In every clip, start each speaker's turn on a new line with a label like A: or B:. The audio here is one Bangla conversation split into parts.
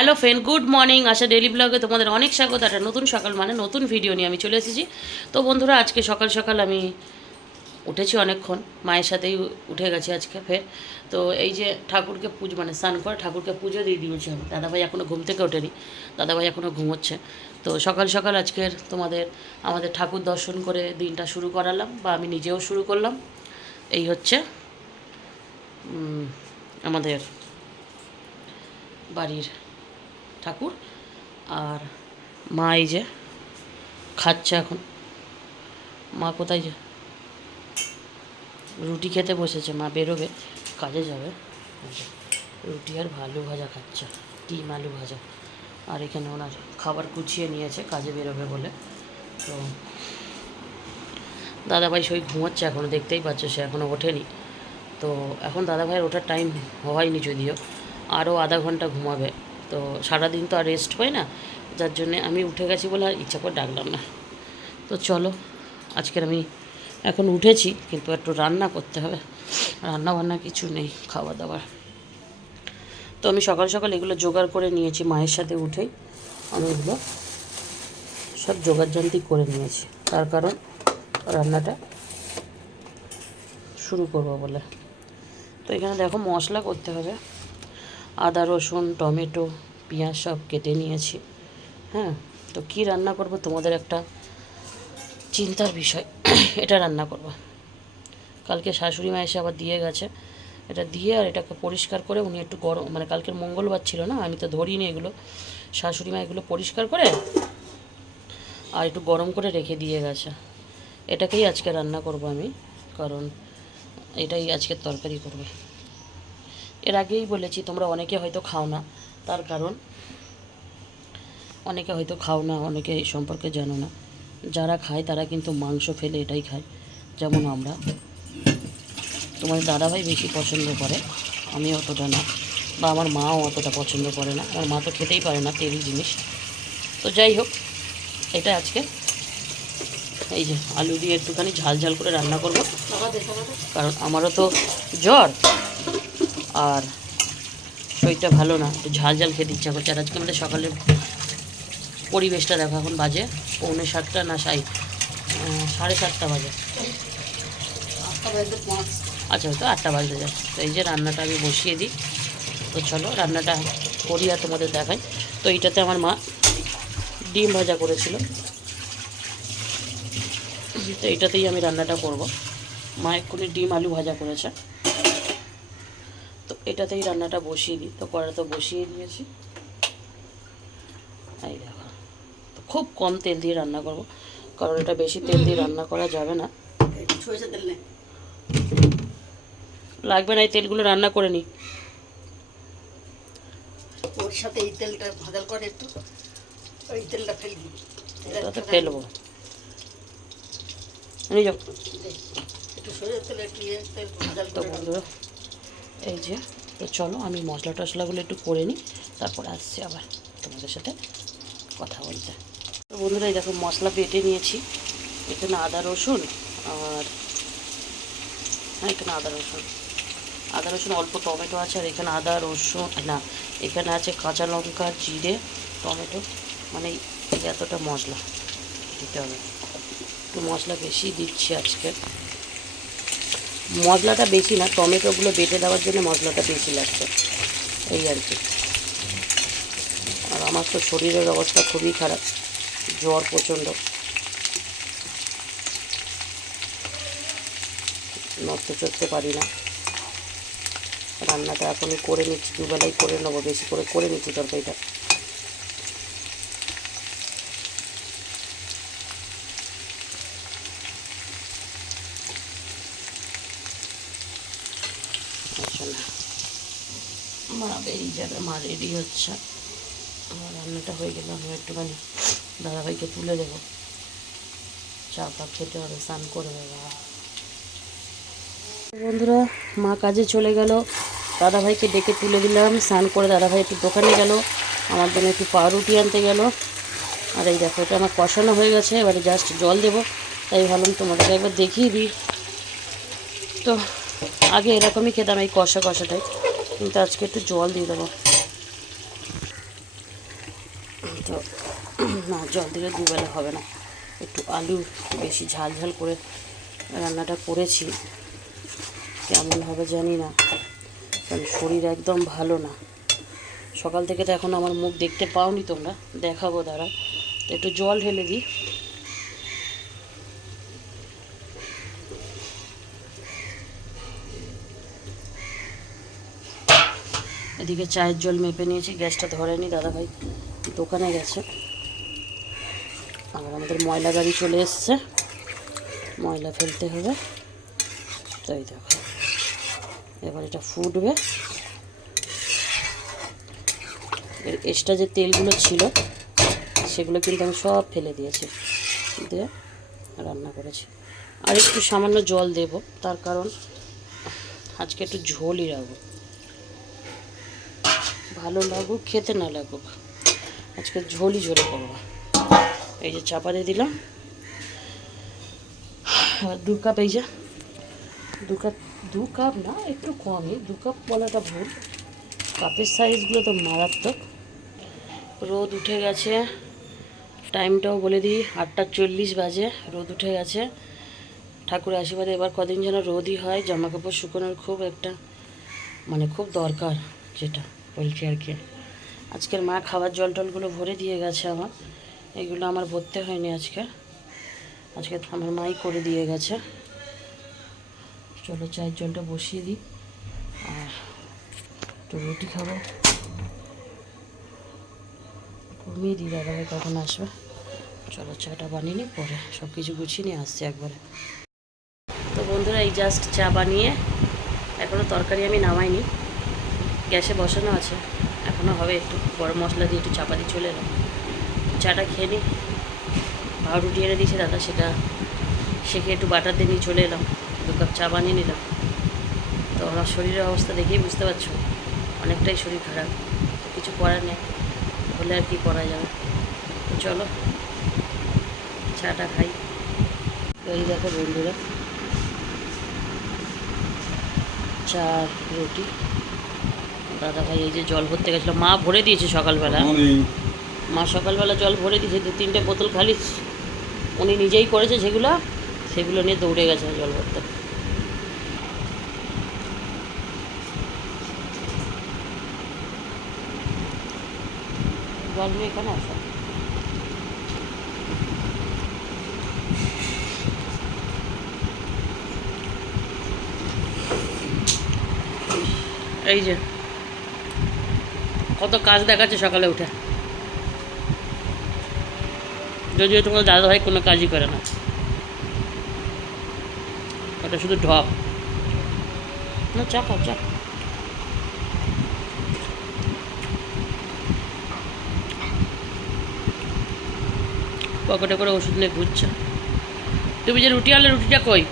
A: Hello friend, good morning. Asha daily ব্লগে তোমাদের অনেক স্বাগত। একটা নতুন সকাল মানে নতুন ভিডিও নিয়ে আমি চলে এসেছি। তো বন্ধুরা, আজকে সকাল সকাল আমি উঠেছি অনেকক্ষণ। মায়ের সাথেই উঠে গেছি আজকে ফের। তো এই যে ঠাকুরকে পুজো মানে স্নান করে ঠাকুরকে পুজো দিয়ে দিয়েছি আমি। দাদাভাই এখনও ঘুম থেকে ওঠেনি। দাদাভাই এখনও ঘুমোচ্ছে। তো সকাল সকাল আজকের তোমাদের, আমাদের ঠাকুর দর্শন করে দিনটা শুরু করালাম বা আমি নিজেও শুরু করলাম। এই হচ্ছে আমাদের বাড়ির ঠাকুর। আর মা এই যে খাচ্ছে এখন। মা কোথায় যে? রুটি খেতে বসেছে। মা বেরোবে, কাজে যাবে। রুটি আর ভালু ভাজা খাচ্ছে, ডিম আলু ভাজা। আর এখানে ওনার খাবার গুছিয়ে নিয়েছে, কাজে বেরোবে বলে। তো দাদাভাই সই ঘুমাচ্ছে এখনও দেখতেই পাচ্ছ, সে এখনও ওঠেনি। তো এখন দাদাভাইয়ের ওঠার টাইম হয়নি যদিও। আরও আধা ঘণ্টা ঘুমাবে। তো সারাদিন তো আর রেস্ট হয় না, যার জন্যে আমি উঠে গেছি বলে আর ইচ্ছা করে ডাকলাম না। তো চলো, আজকের আমি এখন উঠেছি, কিন্তু একটু রান্না করতে হবে। রান্না বান্না কিছু নেই খাওয়া দাওয়ার তো আমি সকাল সকাল এগুলো জোগাড় করে নিয়েছি, মায়ের সাথে উঠেই আমি এগুলো সব জোগাড়যন্ত্রী করে নিয়েছি। তার কারণ রান্নাটা শুরু করব বলে। তো এখানে দেখো মশলা করতে হবে। আদা, রসুন, টমেটো, পেঁয়াজ সব কেটে নিয়েছি। হ্যাঁ তো কি রান্না করব তোমাদের একটা চিন্তার বিষয়। এটা রান্না করব। কালকে শাশুড়ি মা এসে আবার দিয়ে গেছে। এটা দিয়ে আর এটাকে পরিষ্কার করে উনি একটু গরম মানে কালকের মঙ্গলবার ছিল না, আমি তো ধরিনি এগুলো। শাশুড়ি মা এগুলো পরিষ্কার করে আর একটু গরম করে রেখে দিয়ে গেছে। এটাকেই আজকে রান্না করব আমি, কারণ এটাই আজকের তরকারি করবে। এর আগেই বলেছি তোমরা অনেকে হয়তো খাও না। তার কারণ অনেকে হয়তো খাও না অনেকে এই সম্পর্কে জানো না। যারা খায় তারা কিন্তু মাংস ফেলে এটাই খায়। যেমন আমরা। তোমার দাদাভাই বেশি পছন্দ করে আমি অতটা না। বা আমার মাও অতটা পছন্দ করে না। আমার মা তো খেতেই পারে না তেল জিনিস। তো যাই হোক এটা আজকে। এই যে আলু দিয়ে একটুখানি ঝাল ঝাল করে রান্না করব। কারণ আমারও তো জ্বর। আর শরীরটা ভালো না একটু ঝাল ঝাল খেতে ইচ্ছা করছে। আর আজকে আমাদের সকালে পরিবেশটা দেখো এখন বাজে পৌনে সাতটা না সাই সাড়ে সাতটা বাজে। আচ্ছা তো আটটা বাজতে যায়। তো এই যে রান্নাটা আমি বসিয়ে দিই। তো চলো রান্নাটা করি আর তোমাদের দেখাই। তো এইটাতে আমার মা ডিম ভাজা করেছিল। তো এইটাতেই আমি রান্নাটা করব। মা এক্ষুনি ডিম আলু ভাজা করেছে। এটাতেই রান্নাটা বসিয়ে দিই। তো কড়া তো বসিয়ে দিয়েছি। এই দেখো। তো খুব কম তেল দিয়ে রান্না করব কারণ এটা বেশি তেল দিয়ে রান্না করা যাবে না। লাগবে না এই তেলগুলো রান্না করে নিই।
B: ওর সাথে এই তেলটা ভাজাল করে একটু ওই তেলটা ফেলবি
A: তাতে ফেলব। নিয়ে যাও
B: একটু সরষের তেল একটু ইয়ে তেল ভাজাল
A: তো বন্ধুরা এই যে, তো চলো আমি মশলা টশলাগুলো একটু করে নিই, তারপর আসছি আবার তোমাদের সাথে কথা বলতে। তো বন্ধুরা, এই দেখো মশলা বেটে নিয়েছি, এখানে আদা রসুন আর হ্যাঁ এখানে আদা রসুন। আদা রসুন অল্প টমেটো আছে, আর এখানে আদা রসুন, না, এখানে আছে কাঁচা লঙ্কা, জিরে, টমেটো মানে এতটা মশলা দিতে হবে। একটু মশলা বেশি দিচ্ছি আজকে। মশলাটা বেশি না, টমেটোগুলো বেটে দেওয়ার জন্য মশলাটা বেশি লাগছে। এই আর কি। আর আমার তো শরীরের অবস্থা খুবই খারাপ, জ্বর প্রচণ্ড। নড়তে চড়তে পারি না। রান্নাটা এখনই করে নিচ্ছি, দুবেলাই করে নেব, বেশি করে করে নিচ্ছি তরকারিটা। মা বেরিয়ে যাবে মা রেডি হচ্ছে। আমার রান্নাটা হয়ে গেলে আমি একটুখানি দাদাভাইকে তুলে দেবো। চা পা খেতে হবে, স্নান করে দেবো বন্ধুরা, মা কাজে চলে গেল। দাদাভাইকে ডেকে তুলে দিলাম, স্নান করে দাদাভাই একটু দোকানে গেল। আমার জন্য একটু পাউরুটি আনতে গেল। আর এই দেখো, এটা আমার কষানো হয়ে গেছে, এবারে জাস্ট জল দেবো। তাই ভাবলাম তোমাদেরকে একবার দেখিয়ে দিই। তো, আগে এরকমই খেতাম, এই কষা কষাটাই। কিন্তু আজকে একটু জল দিয়ে দেবো। তো, না, জল দিলে দুবেলা হবে না। একটু আলু বেশি ঝাল ঝাল করে রান্নাটা করেছি। কেমন হবে জানি না। কারণ শরীর একদম ভালো না। সকাল থেকে তো এখন আমার মুখ দেখতে পাওনি তোমরা, দেখাবো দাঁড়া একটু জল ঢেলে দিই। এদিকে চায়ের জল মেপে নিয়েছি, গ্যাসটা ধরেনি দাদাভাই দোকানে গেছে। আর আমাদের ময়লা গাড়ি চলে এসছে, ময়লা ফেলতে হবে। তাই দেখো, এবার এটা ফুটবে। এর এক্সট্রা যে তেলগুলো ছিল, সেগুলো কিন্তু আমি সব ফেলে দিয়েছি, দিয়ে রান্না করেছি। আর একটু সামান্য জল দেব, তার কারণ আজকে একটু ঝোলই রাখব। ভালো লাগুক, খেতে না লাগুক। আজকে ঝোলই ঝোলে করব। এই যে চাপা দিয়ে দিলাম। দু কাপ এই যে, দু কাপ দু কাপ না, একটু কমই দু কাপ বলাটা ভুল। কাপের সাইজগুলো তো মারাত্মক। রোদ উঠে গেছে। টাইমটাও বলে দিই, আটটা চল্লিশ বাজে, রোদ উঠে গেছে। ঠাকুরের আশীর্বাদে এবার কদিন যেন রোদই হয়। জামা কাপড় শুকোনোর খুব একটা মানে খুব দরকার যেটা। বলছি আর কি। আজকের মা খাবার জল টলগুলো ভরে দিয়ে গেছে আমার। এগুলো আমার ভরতে হয়নি আজকে। আজকে আমার মাই করে দিয়ে গেছে। চলো চায়ের জলটা বসিয়ে দিই। আর একটু রুটি খাব। কমিয়ে দিই, দাদাভাই কখন আসবে? চলো চাটা বানিয়ে নিই, পরে সব কিছু গুছিয়ে নিয়ে আসছি একবারে। তো বন্ধুরা, এই জাস্ট চা বানিয়ে এখনও তরকারি আমি নামাইনি। গ্যাসে বসানো আছে। এখনও হবে একটু। গরম মশলা দিয়ে একটু চাপা দিয়ে চলে এলাম। চাটা খেয়ে নিই পাউরুটি এনে দিয়েছে দাদা, সেটা সেকে একটু বাটার দিয়ে নিয়ে চলে এলাম। দু কাপ চা বানিয়ে নিলাম। তো আমার শরীরের অবস্থা দেখেই বুঝতে পারছ, অনেকটাই শরীর খারাপ। তো কিছু করার নেই, হলে আর কি করা যাবে? তো চলো, চাটা খাই। এই দেখো বন্ধুরা, চা, রুটি। দাদা ভাই এই যে জল ভরতে গেছিল। মা ভরে দিয়েছে সকালবেলা। মা সকালবেলা জল ভরে দিয়েছে দু তিনটে বোতল খালি উনি নিজেই করেছে যেগুলো সেগুলো নিয়ে দৌড়ে গেছে জল ভরতে। জল নিয়ে এখানে আসো। এই যে কত কাজ দেখাচ্ছে সকালে উঠে। যদিও তোমার দাদা ভাই কোনো কাজই করে না। ওটা শুধু ঢপ। না, চা খাও, চা। পকেটে করে ওষুধ নিয়ে ঘুরছে। তুমি যে রুটি আনলে রুটিটা কই?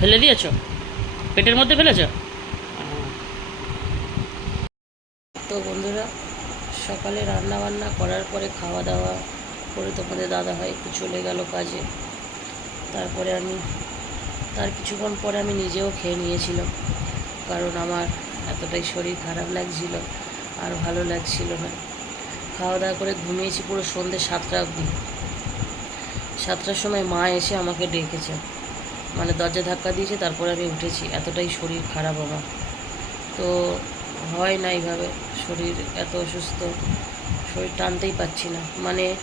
A: ফেলে দিয়েছ? পেটের মধ্যে ফেলেছ তো বন্ধুরা সকালে রান্না বান্না করার পরে খাওয়া দাওয়া করে তোমাদের দাদা ভাই একটু চলে গেল কাজে। তারপরে আমি, তার কিছুক্ষণ পরে আমি নিজেও খেয়ে নিয়েছিলাম। কারণ আমার এতটাই শরীর খারাপ লাগছিল আর ভালো লাগছিল না। খাওয়া দাওয়া করে ঘুমিয়েছি পুরো সন্ধ্যে সাতটা অবধি। সাতটার সময় মা এসে আমাকে ডেকেছে। মানে দরজা ধাক্কা দিয়েছে, তারপরে আমি উঠেছি। এতটাই শরীর খারাপ আমার। তো হয় না এইভাবে। শরীর এত অসুস্থ শরীর টানতেই পাচ্ছি না। মানে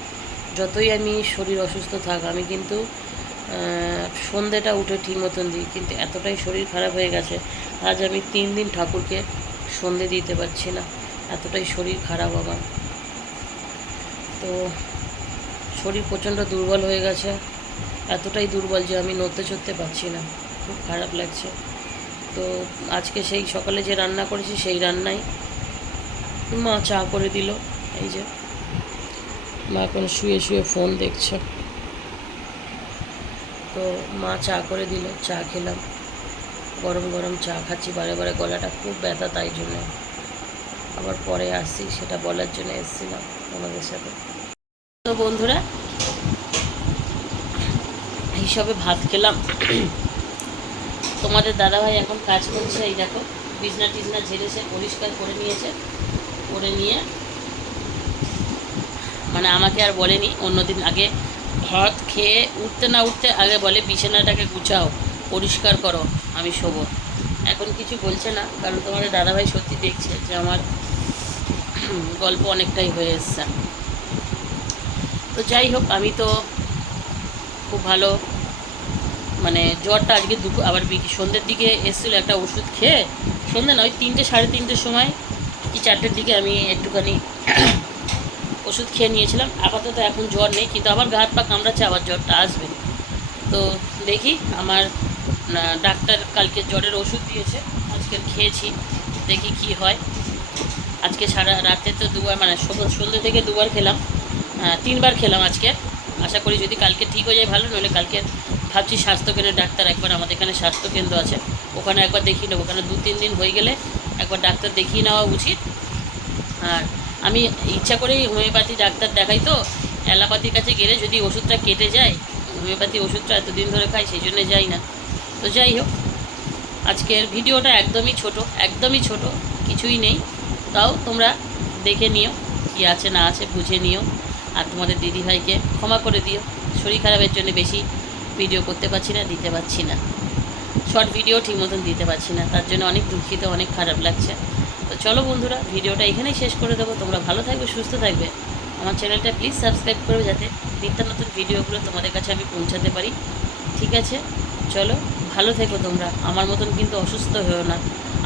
A: যতই আমি শরীর অসুস্থ থাক আমি কিন্তু আহ, সন্ধেটা উঠে ঠিক মতন দিই কিন্তু এতটাই শরীর খারাপ হয়ে গেছে আজ আমি তিন দিন ঠাকুরকে সন্ধে দিতে পারছি না। এতটাই শরীর খারাপ আমার। তো শরীর প্রচণ্ড দুর্বল হয়ে গেছে এতটাই দুর্বল যে আমি নড়তে চড়তে পারছি না। খুব খারাপ লাগছে। তো আজকে সেই সকালে যে রান্না করেছি সেই রান্নাই মা চা করে দিল। এই যে, মা এখন শুয়ে শুয়ে ফোন দেখছে। তো মা চা করে দিল, চা খেলাম। গরম গরম চা খাচ্ছি, বারে বারে গলাটা খুব ব্যথা তাই জন্য। আবার পরে আসছি, সেটা বলার জন্য এসেছিলাম তোমাদের সাথে। তো বন্ধুরা হিসাবে ভাত খেলাম। তোমাদের দাদাভাই এখন কাজ করছে, এই দেখো, বিছনা টিছনা ঝেড়ে সে পরিষ্কার করে নিয়েছে, করে নিয়ে মানে আমাকে আর বলেনি, অন্যদিন আগে ভাত খেয়ে উঠতে না উঠতে আগে বলে, বিছানাটাকে গুছাও, পরিষ্কার করো, আমি শোবো। এখন কিছু বলছে না, কারণ তোমাদের দাদাভাই সত্যি দেখছে যে আমার গল্প অনেকটাই হয়ে এসছে। তো যাই হোক, আমি তো খুব ভালো মানে জ্বরটা আজকে দুপুর, আবার সন্ধ্যের দিকে এসেছিল একটা ওষুধ খেয়ে সন্ধ্যে নয়, তিনটে, সাড়ে তিনটের সময় কি চারটের দিকে আমি একটুখানি ওষুধ খেয়ে নিয়েছিলাম। আপাতত এখন জ্বর নেই, কিন্তু আবার গা হাত পা কামড়াচ্ছে, আবার জ্বরটা আসবে। তো দেখি, আমার ডাক্তার কালকে জ্বরের ওষুধ দিয়েছে, আজকে খেয়েছি, দেখি কি হয়। আজকে সারা রাতে তো দুবার মানে সন্ধ্যে থেকে দুবার খেলাম তিনবার খেলাম আজকে। আশা করি যদি কালকে ঠিক হয়ে যায় ভালো, নইলে কালকে ভাবছি স্বাস্থ্যকেন্দ্রের ডাক্তার একবার আমাদের এখানে স্বাস্থ্যকেন্দ্র আছে। ওখানে একবার দেখিয়ে নেব। ওখানে দু তিন দিন হয়ে গেলে একবার ডাক্তার দেখিয়ে নেওয়া উচিত। আর আমি ইচ্ছা করেই হোমিওপ্যাথি ডাক্তার দেখাই তো। অ্যালোপ্যাথির কাছে গেলে যদি ওষুধটা কেটে যায়, হোমিওপ্যাথি ওষুধটা এতদিন ধরে খাই, সেই জন্য যাই না। তো যাই হোক, আজকের ভিডিওটা একদমই ছোট একদমই ছোট, কিছুই নেই। তাও তোমরা দেখে নিও, কি আছে না আছে বুঝে নিও। আর তোমাদের দিদিভাইকে ক্ষমা করে দিও। শরীর খারাপের জন্য বেশি ভিডিও করতে পারছি না, দিতে পারছি না। শর্ট ভিডিও ঠিক মতন দিতে পারছি না, তার জন্য অনেক দুঃখিত, অনেক খারাপ লাগছে। তো চলো বন্ধুরা ভিডিওটা এখানেই শেষ করে দেবো। তোমরা ভালো থাকবে, সুস্থ থাকবে। আমার চ্যানেলটা প্লিজ সাবস্ক্রাইব করবে যাতে নিত্য নতুন ভিডিওগুলো তোমাদের কাছে আমি পৌঁছাতে পারি। ঠিক আছে? চলো, ভালো থেকো তোমরা। আমার মতন কিন্তু অসুস্থ হয়েও না।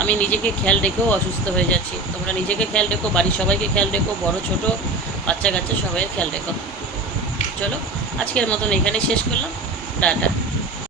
A: আমি নিজেকে খেয়াল রেখেও অসুস্থ হয়ে যাচ্ছি। তোমরা নিজেকে খেয়াল রেখো, বাড়ির সবাইকে খেয়াল রেখো, বড়, ছোট বাচ্চা কাচ্চা সবাই খেয়াল রেখো। চলো, আজকের মতন এখানে শেষ করলাম। টাটা